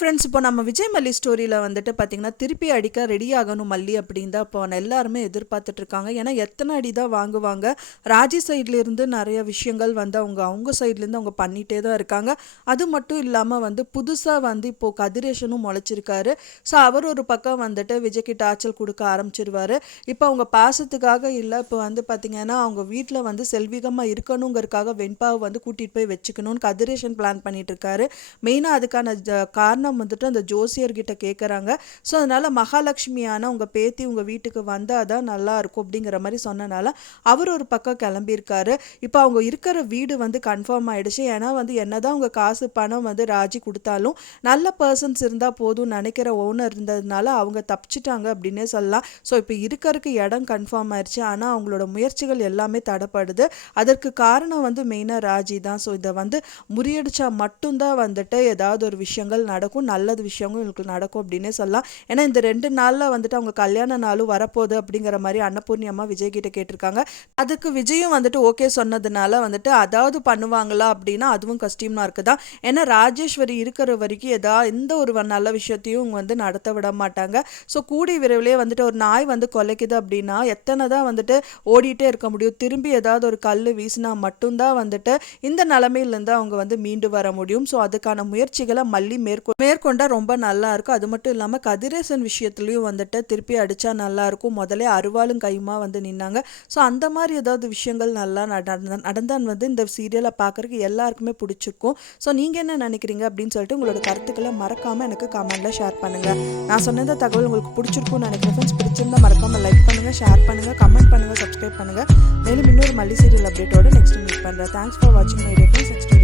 Friends இப்போ நம்ம விஜய் மல்லி ஸ்டோரியில் வந்துட்டு பார்த்தீங்கன்னா திருப்பி அடிக்க ரெடி ஆகணும் மல்லி அப்படின்னு தான் இப்போ எல்லாருமே எதிர்பார்த்துட்டு இருக்காங்க. ஏன்னா எத்தனை அடி தான் வாங்குவாங்க? ராஜி சைட்லேருந்து நிறைய விஷயங்கள் வந்து அவங்க அவங்க சைட்லேருந்து அவங்க பண்ணிகிட்டே தான் இருக்காங்க. அது மட்டும் இல்லாமல் வந்து புதுசாக வந்து இப்போது கதிரேஷனும் முளைச்சிருக்காரு. ஸோ அவர் ஒரு பக்கம் வந்துட்டு விஜய்க்கு டார்ச்சல் கொடுக்க ஆரம்பிச்சிருவாரு. இப்போ அவங்க பாசத்துக்காக இல்லை இப்போ வந்து பார்த்திங்கன்னா அவங்க வீட்டில் வந்து செல்வீகமாக இருக்கணுங்கிறதுக்காக வெண்பாவை வந்து கூட்டிகிட்டு போய் வச்சுக்கணும்னு கதிரேஷன் பிளான் பண்ணிகிட்டு இருக்காரு. மெயினாக அதுக்கான காரணம் காரணம் வந்துட்டு அந்த ஜோசியர்கிட்ட கேட்குறாங்க ஸோ அதனால் மகாலட்சுமியான உங்கள் பேத்தி உங்கள் வீட்டுக்கு வந்தால் தான் நல்லா இருக்கும் அப்படிங்கிற மாதிரி சொன்னனால அவர் ஒரு பக்கம் கிளம்பியிருக்காரு. இப்போ அவங்க இருக்கிற வீடு வந்து கன்ஃபார்ம் ஆகிடுச்சு ஏன்னா வந்து என்னதான் அவங்க காசு பணம் வந்து ராஜி கொடுத்தாலும் நல்ல பர்சன்ஸ் இருந்தால் போதும் நினைக்கிற ஓனர் இருந்ததுனால அவங்க தப்பிச்சிட்டாங்க அப்படின்னே சொல்லலாம். ஸோ இப்போ இருக்கிறதுக்கு இடம் கன்ஃபார்ம் ஆயிடுச்சு ஆனால் அவங்களோட முயற்சிகள் எல்லாமே தடப்படுது. அதற்கு காரணம் வந்து மெயினாக ராஜி தான். ஸோ இதை வந்து முறியடிச்சா மட்டும்தான் வந்துட்டு ஏதாவது ஒரு விஷயங்கள் நடக்கும். நல்லது விஷயங்களும் இவங்களுக்கு நடக்கும் அப்படின்னே சொல்லலாம். ஏன்னா இந்த ரெண்டு நாளில் வந்துட்டு அவங்க கல்யாண நாளும் வரப்போகுது அப்படிங்கிற மாதிரி அன்னபூர்ணி அம்மா விஜய் கிட்ட கேட்டிருக்காங்க. அதுக்கு விஜயும் வந்துட்டு ஓகே சொன்னதுனால வந்துட்டு அதாவது பண்ணுவாங்களா அப்படின்னா அதுவும் கஷ்டமாக இருக்குதான் ஏன்னா ராஜேஸ்வரி இருக்கிற வரைக்கும் ஏதா எந்த ஒரு நல்ல விஷயத்தையும் இவங்க வந்து நடத்த விட மாட்டாங்க. ஸோ கூடி விரைவிலே வந்துட்டு ஒரு நாய் வந்து கொலைக்குது அப்படின்னா எத்தனை தான் வந்துட்டு ஓடிட்டே இருக்க முடியும். திரும்பி ஏதாவது ஒரு கல் வீசினா மட்டும்தான் வந்துட்டு இந்த நிலமையிலேருந்து அவங்க வந்து மீண்டு வர முடியும். ஸோ அதுக்கான முயற்சிகளை மல்லி மேற்கொள் மேற்கொண்டால் ரொம்ப நல்லாயிருக்கும் அது மட்டும் இல்லாமல் கதிரேசன் விஷயத்துலையும் வந்துட்டு திருப்பி அடித்தா நல்லாயிருக்கும் முதலே முதல்ல அருவாளும் கையுமா வந்து நின்னாங்க. ஸோ அந்த மாதிரி ஏதாவது விஷயங்கள் நல்லா நடந்த நடந்தான் வந்து இந்த சீரியலை பார்க்குறதுக்கு எல்லாருக்குமே பிடிச்சிருக்கும். ஸோ நீங்கள் என்ன நினைக்கிறீங்க அப்படின்னு சொல்லிட்டு உங்களோட கருத்துக்களை மறக்காமல் எனக்கு கமெண்ட்டில் ஷேர் பண்ணுங்கள் நான் சொன்ன இந்த தகவல் உங்களுக்கு பிடிச்சிருக்கும்னு நினைக்கிறேன் ஃப்ரெண்ட்ஸ் பிடிச்சிருந்தா மறக்காமல் லைக் பண்ணுங்கள் ஷேர் பண்ணுங்கள் கமெண்ட் பண்ணுங்கள் சப்ஸ்கிரைப் பண்ணுங்கள் மேலும் இன்னொரு மல்லி சீரியல் அப்டேட்டோட நெக்ஸ்ட் மீட் பண்ணுறேன் தேங்க்ஸ் ஃபார் வாட்சிங் மை ரெஃபரன்ஸ் நெக்ஸ்ட்